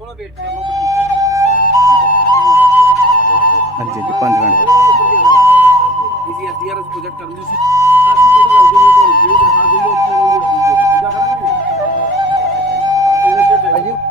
थोड़ा वेट कर लो। हाँ जी जी 5 मिनट इजी एसडीआर प्रोजेक्ट करने से आज की तो लग गई तो ये दिखा दूंगा क्या करेंगे।